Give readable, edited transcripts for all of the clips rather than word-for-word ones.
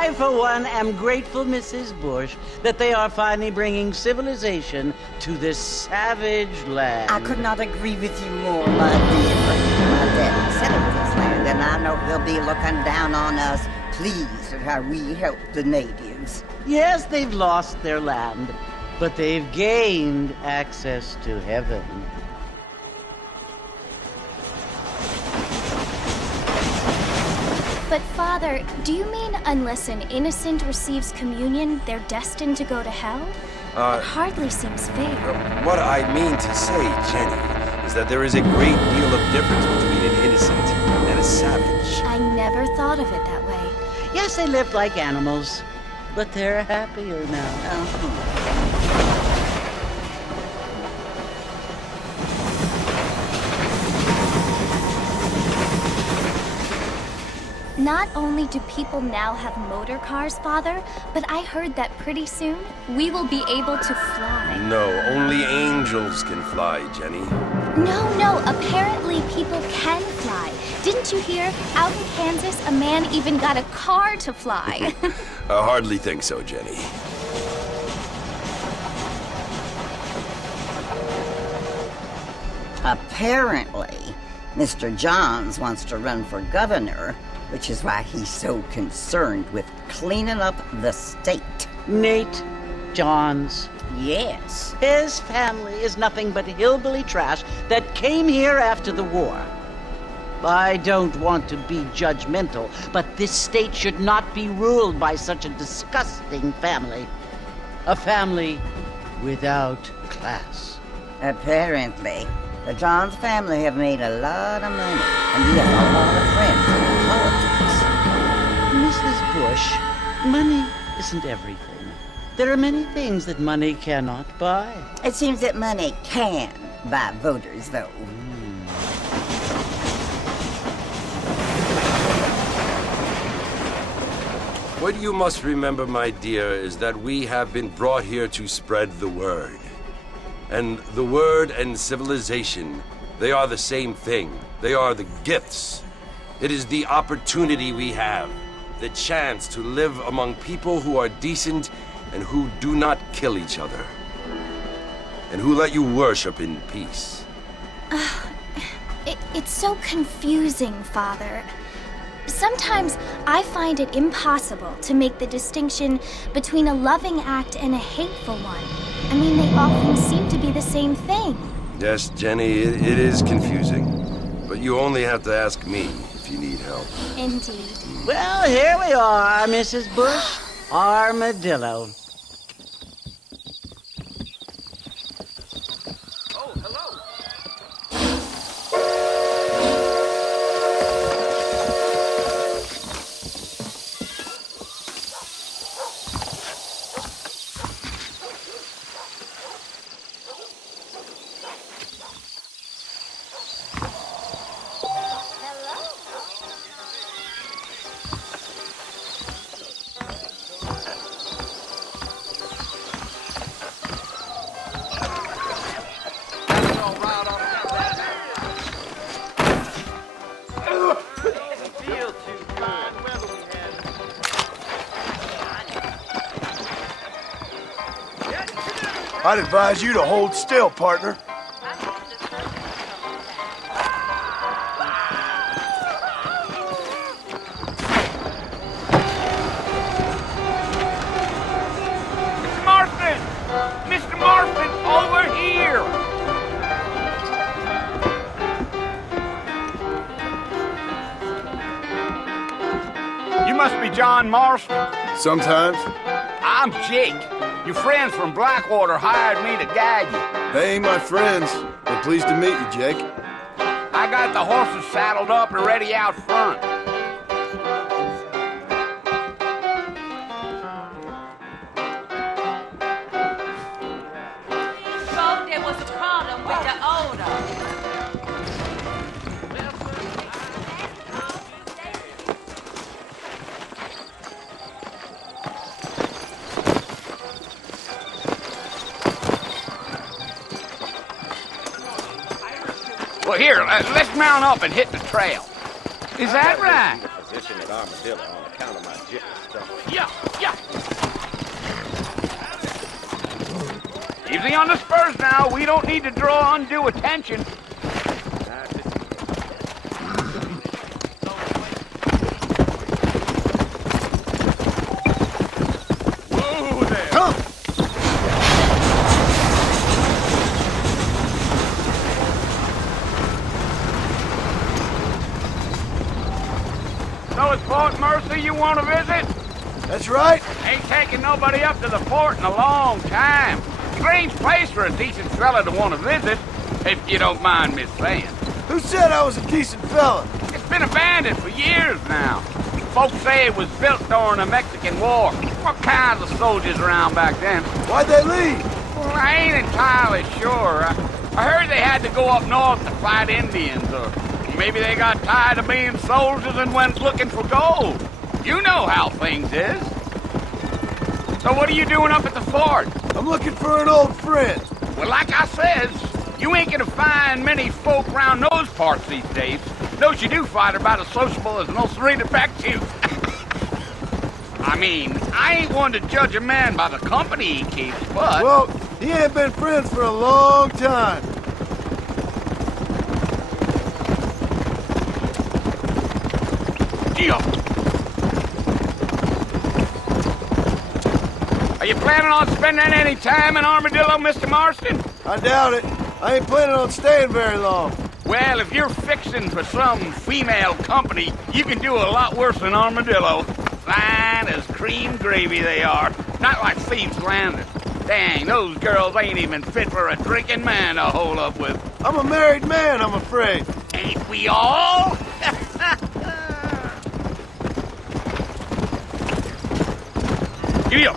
I, for one, am grateful, Mrs. Bush, that they are finally bringing civilization to this savage land. I could not agree with you more, my dear. My daddy settled this land, and I know he'll be looking down on us, pleased at how we help the natives. Yes, they've lost their land, but they've gained access to heaven. But Father, do you mean unless an innocent receives communion, they're destined to go to hell? It hardly seems fair. What I mean to say, Jenny, is that there is a great deal of difference between an innocent and a savage. I never thought of it that way. Yes, they lived like animals, but they're happier now. Not only do people now have motor cars, Father, but I heard that pretty soon we will be able to fly. No, only angels can fly, Jenny. No, apparently people can fly. Didn't you hear? Out in Kansas, a man even got a car to fly. I hardly think so, Jenny. Apparently, Mr. Johns wants to run for governor, which is why he's so concerned with cleaning up the state. Nate Johns. Yes. His family is nothing but hillbilly trash that came here after the war. I don't want to be judgmental, but this state should not be ruled by such a disgusting family. A family without class. Apparently, the Johns family have made a lot of money, and he has a lot of friends in politics. Mrs. Bush, money isn't everything. There are many things that money cannot buy. It seems that money can buy voters, though. What you must remember, my dear, is that we have been brought here to spread the word. And the word and civilization, they are the same thing. They are the gifts. It is the opportunity we have, the chance to live among people who are decent and who do not kill each other, and who let you worship in peace. It's so confusing, Father. Sometimes I find it impossible to make the distinction between a loving act and a hateful one. I mean, they often seem to be the same thing. Yes, Jenny, it is confusing. But you only have to ask me if you need help. Indeed. Well, here we are, Mrs. Bush. Armadillo. Oh, hello. I'd advise you to hold still, partner. Mr. Marston! Mr. Marston, over here! You must be John Marston. Sometimes. I'm Jake. Your friends from Blackwater hired me to guide you. They ain't my friends, but pleased to meet you, Jake. I got the horses saddled up and ready out front. So there was a problem with the odor. Well, here, let's mount up and hit the trail. Is that right? Position at Armadillo on account of my jet stuff. Yeah, yeah. Easy on the spurs now. We don't need to draw undue attention. Whoa there. Come! So it's Fort Mercy you want to visit? That's right. Ain't taking nobody up to the fort in a long time. Strange place for a decent fella to want to visit, if you don't mind me saying. Who said I was a decent fella? It's been abandoned for years now. Folks say it was built during the Mexican War. What kinds of soldiers around back then? Why'd they leave? Well, I ain't entirely sure. I heard they had to go up north to fight Indians, or maybe they got tired of being soldiers and went looking for gold. You know how things is. So what are you doing up at the fort? I'm looking for an old friend. Well, like I says, you ain't gonna find many folk around those parts these days. Those you do find are about as sociable as an old serena back tooth. I mean, I ain't one to judge a man by the company he keeps, but... Well, he ain't been friends for a long time. Gee, are you planning on spending any time in Armadillo, Mr. Marston? I doubt it. I ain't planning on staying very long. Well, if you're fixing for some female company, you can do a lot worse than Armadillo. Fine as cream gravy they are. Not like Thieves' Landing. Dang, those girls ain't even fit for a drinking man to hole up with. I'm a married man, I'm afraid. Ain't we all? Giddy up.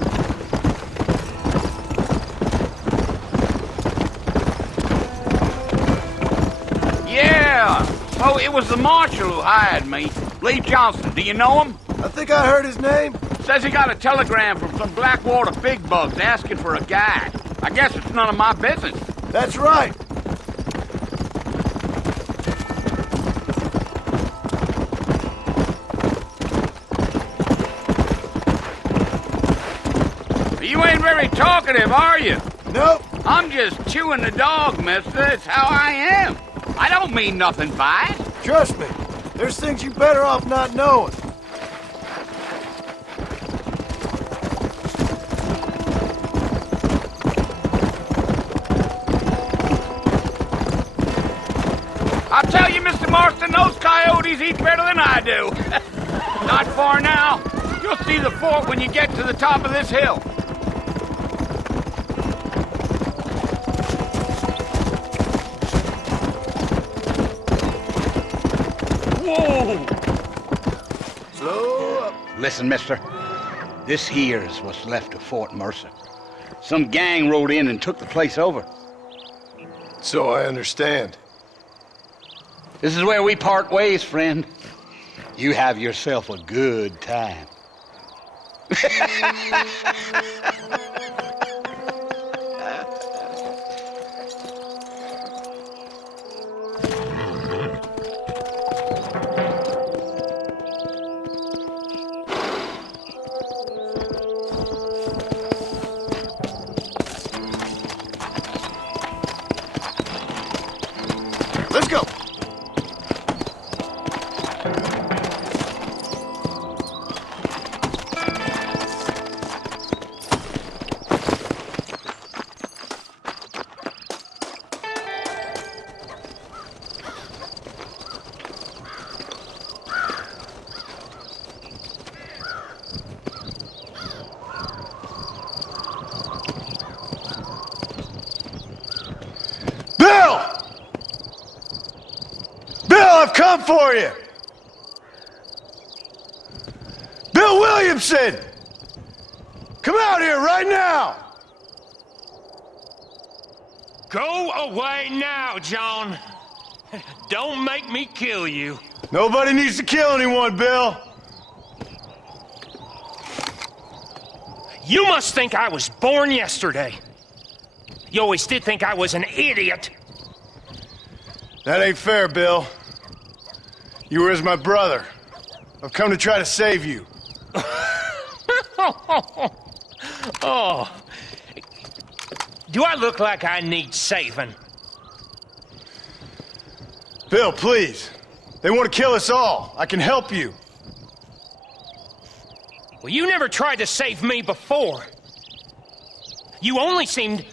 Yeah. Oh, it was the marshal who hired me. Lee Johnson. Do you know him? I think I heard his name. Says he got a telegram from some Blackwater big bugs asking for a guide. I guess it's none of my business. That's right. You ain't very talkative, are you? Nope. I'm just chewing the dog, mister. It's how I am. I don't mean nothing by it. Trust me. There's things you better off not knowing. I'll tell you, Mr. Marston, those coyotes eat better than I do. Not far now. You'll see the fort when you get to the top of this hill. Whoa! Slow up. Listen, mister. This here's what's left of Fort Mercer. Some gang rode in and took the place over. So I understand. This is where we part ways, friend. You have yourself a good time. Let's go. Bill! Bill, I've come for you! Bill Williamson! Come out here right now! Go away now, John. Don't make me kill you. Nobody needs to kill anyone, Bill. You must think I was born yesterday. You always did think I was an idiot. That ain't fair, Bill. You were as my brother. I've come to try to save you. Oh. Do I look like I need saving? Bill, please. They want to kill us all. I can help you. Well, you never tried to save me before. You only seemed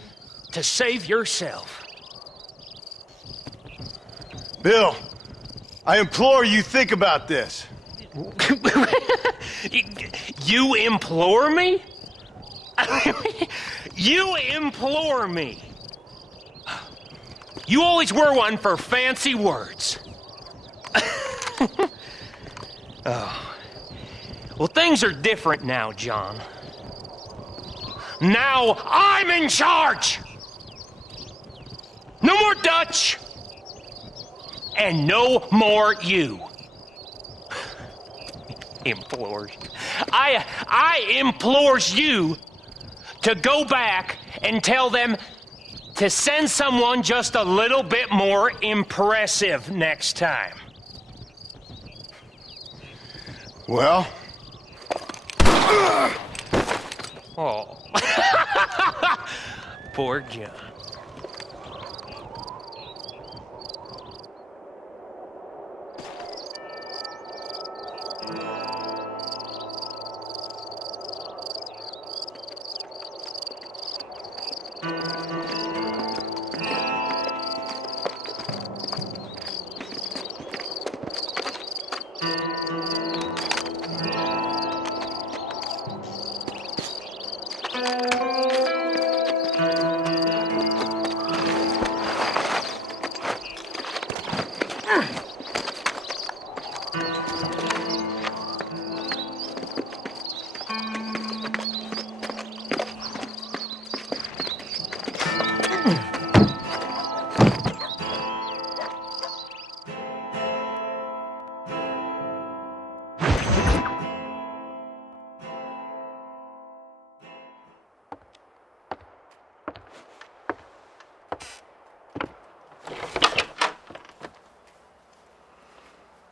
to save yourself. Bill, I implore you think about this. You implore me? You implore me. You always were one for fancy words. Oh. Well, things are different now, John. Now I'm in charge! No more Dutch! And no more you. Implores. I implores you to go back and tell them to send someone just a little bit more impressive next time. Well? Oh. Poor John.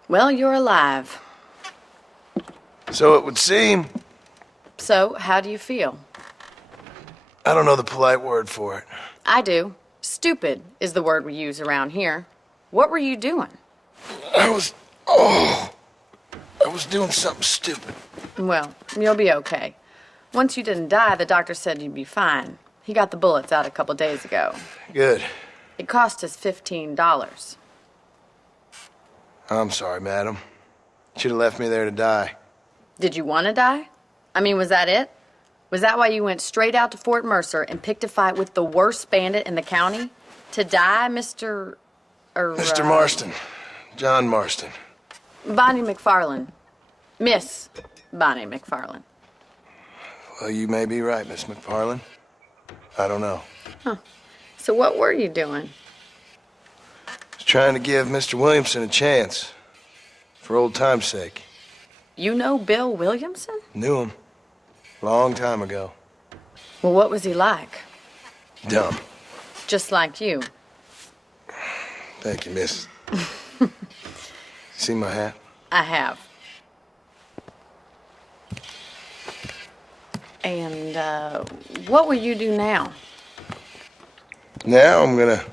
Well, you're alive. So it would seem. So, how do you feel? I don't know the polite word for it. I do. Stupid is the word we use around here. What were you doing? I was doing something stupid. Well, you'll be okay. Once you didn't die, the doctor said you'd be fine. He got the bullets out a couple days ago. Good. It cost us $15. I'm sorry, madam. Should have left me there to die. Did you want to die? I mean, was that it? Was that why you went straight out to Fort Mercer and picked a fight with the worst bandit in the county? To die, Mr. Mr. Marston. John Marston. Bonnie McFarlane. Miss Bonnie McFarlane. Well, you may be right, Miss McFarlane. I don't know. Huh. So what were you doing? I was trying to give Mr. Williamson a chance. For old time's sake. You know Bill Williamson? Knew him. Long time ago. Well, what was he like? Dumb. Just like you. Thank you, miss. See my hat? I have. And, what will you do now? Now I'm gonna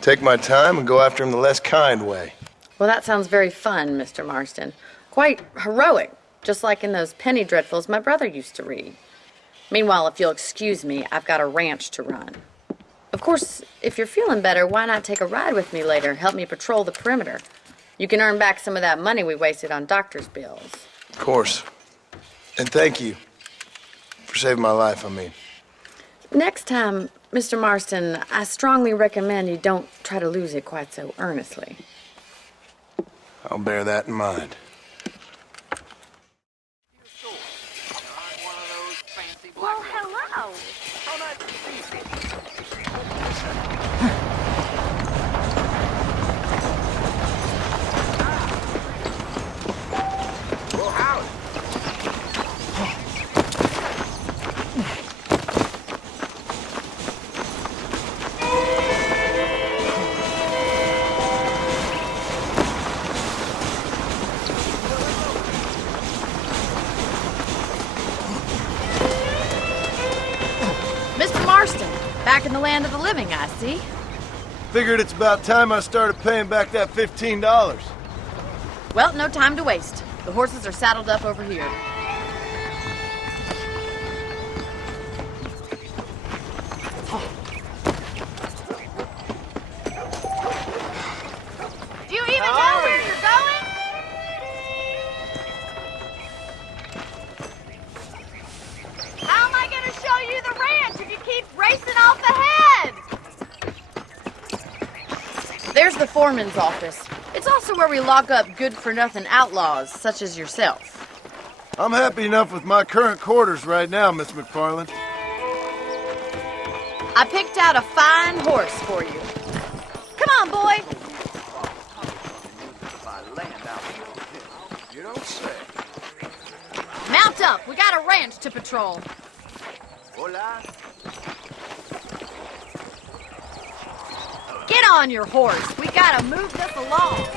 take my time and go after him the less kind way. Well, that sounds very fun, Mr. Marston. Quite heroic, just like in those penny dreadfuls my brother used to read. Meanwhile, if you'll excuse me, I've got a ranch to run. Of course, if you're feeling better, why not take a ride with me later and help me patrol the perimeter? You can earn back some of that money we wasted on doctor's bills. Of course. And thank you. For saving my life, I mean. Next time, Mr. Marston, I strongly recommend you don't try to lose it quite so earnestly. I'll bear that in mind. Well, hello. Marston. Back in the land of the living, I see. Figured it's about time I started paying back that $15. Well, no time to waste. The horses are saddled up over here. Do you even know where you're going? How am I going to show you the ranch if you keep racing off ahead? There's the foreman's office. It's also where we lock up good-for-nothing outlaws, such as yourself. I'm happy enough with my current quarters right now, Miss McFarland. I picked out a fine horse for you. Come on, boy. You don't say. Mount up. We got a ranch to patrol. Hola. Get on your horse. We gotta move this along.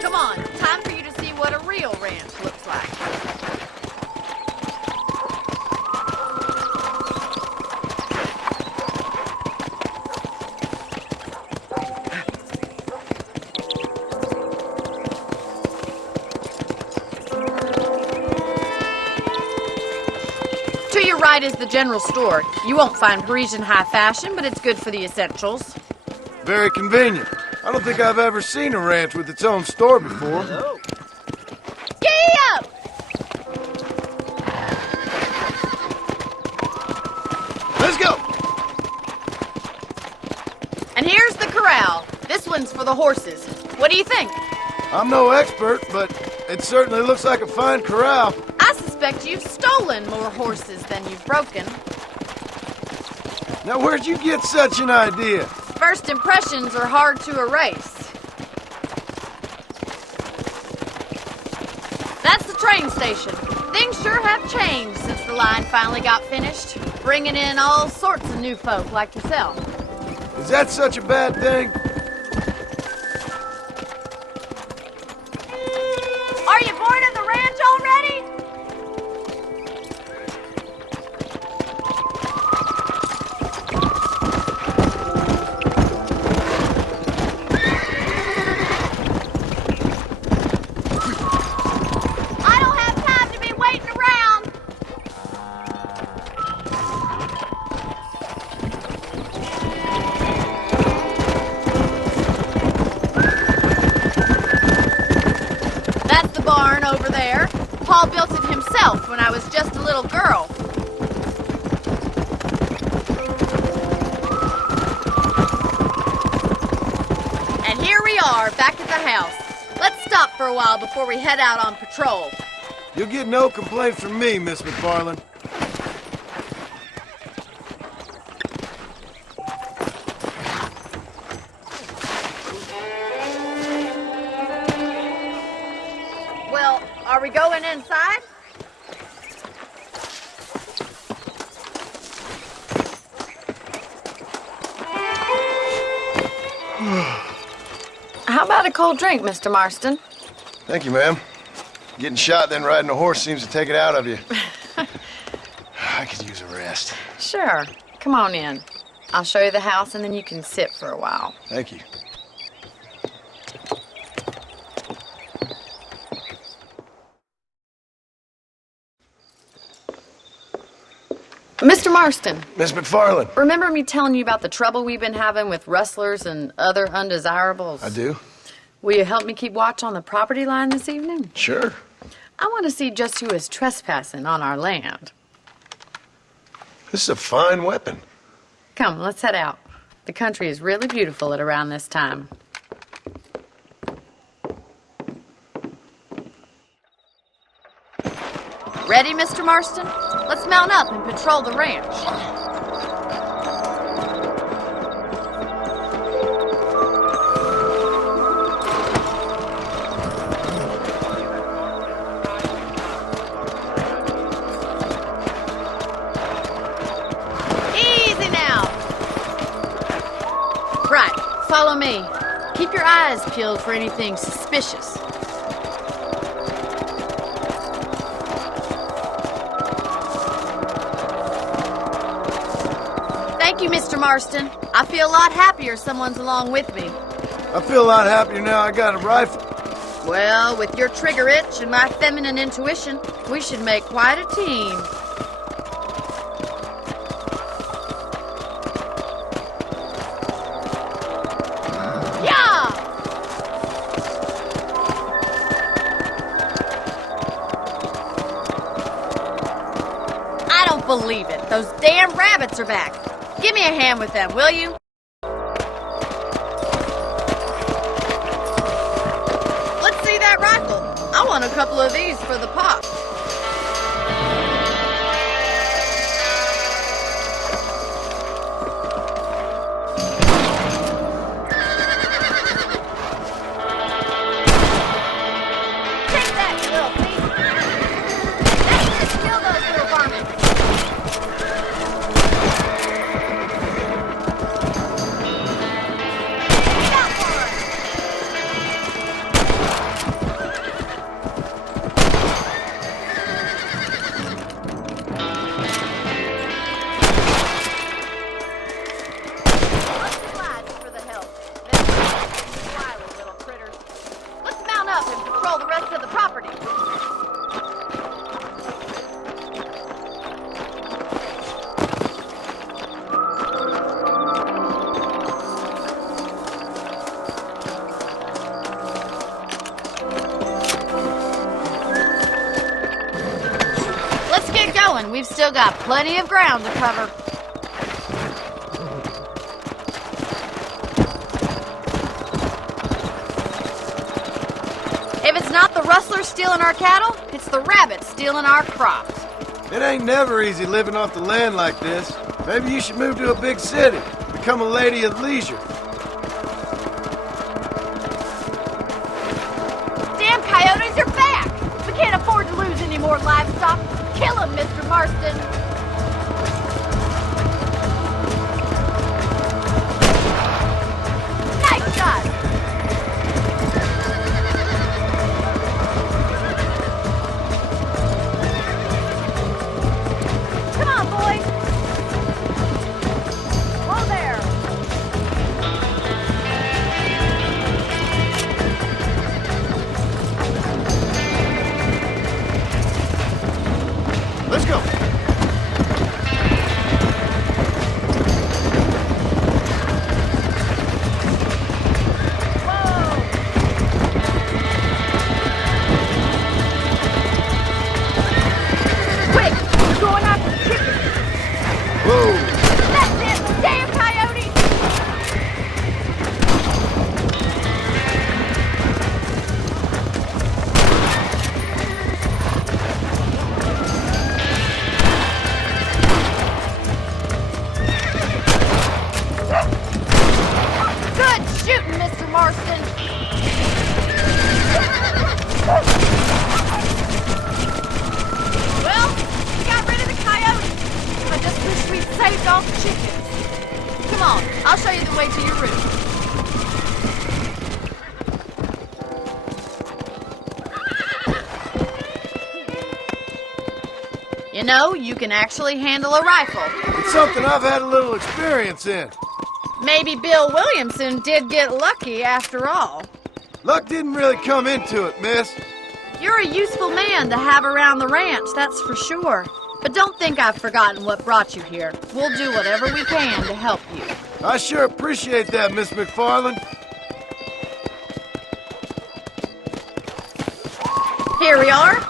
Come on. Time for you to see what a real ranch looks like. To your right is the general store. You won't find Parisian high fashion, but it's good for the essentials. Very convenient. I don't think I've ever seen a ranch with its own store before. Giddy up! Let's go! And here's the corral. This one's for the horses. What do you think? I'm no expert, but it certainly looks like a fine corral. I suspect you've stolen more horses than you've broken. Now, where'd you get such an idea? First impressions are hard to erase. That's the train station. Things sure have changed since the line finally got finished, bringing in all sorts of new folk like yourself. Is that such a bad thing? Are you bored of the ranch already? I don't have time to be waiting around. That's the barn over there. Paul built it himself when I was just a little girl. And here we are, back at the house. Let's stop for a while before we head out on patrol. You'll get no complaints from me, Miss McFarland. Well, are we going inside? How about a cold drink, Mr. Marston? Thank you, ma'am. Getting shot, then riding a horse seems to take it out of you. I could use a rest. Sure. Come on in. I'll show you the house and then you can sit for a while. Thank you. Mr. Marston, Miss McFarland. remember me telling you about the trouble we've been having with rustlers and other undesirables? I do? Will you help me keep watch on the property line this evening? Sure. I want to see just who is trespassing on our land. This is a fine weapon. Come, let's head out. The country is really beautiful at around this time. Ready, Mr. Marston? Let's mount up and patrol the ranch. Easy now. Right, follow me. Keep your eyes peeled for anything suspicious. Thank Thank you, Mr. Marston. I feel a lot happier someone's along with me. I feel a lot happier now I got a rifle. Well, with your trigger itch and my feminine intuition, we should make quite a team. Yeah! I don't believe it. Those damn rabbits are back. Give me a hand with them, will you? Let's see that rifle. I want a couple of these for the pop. Take that, you little thief. That's it. Kill those little varmints. Got one. Much obliged for the help. They're wily little critters. Let's mount up and patrol the rest of the property. Let's get going. We've still got plenty of ground to cover. If it's not the rustlers stealing our cattle, it's the rabbits stealing our crops. It ain't never easy living off the land like this. Maybe you should move to a big city. Become a lady of leisure. Damn coyotes are back! We can't afford to lose any more livestock. Kill them, Mr. Marston. Nice shot! Come on, boys! Whoa there! Let's go. Quick! We're going after the chickens! Whoa. That's it! Damn coyotes! Good shooting, Mr. Marston! Well, we got rid of the coyotes. I just wish we'd saved all the chickens. Come on, I'll show you the way to your room. You know, you can actually handle a rifle. It's something I've had a little experience in. Maybe Bill Williamson did get lucky after all. Luck didn't really come into it, miss. You're a useful man to have around the ranch, that's for sure. But don't think I've forgotten what brought you here. We'll do whatever we can to help you. I sure appreciate that, Miss McFarland. Here we are.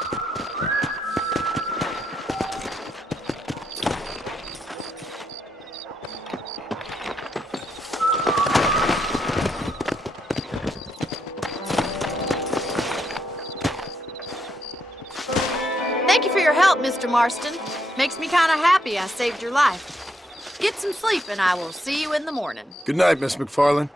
Thank you for your help, Mr. Marston. Makes me kind of happy I saved your life. Get some sleep and I will see you in the morning. Good night, Miss McFarland.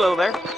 Hello there.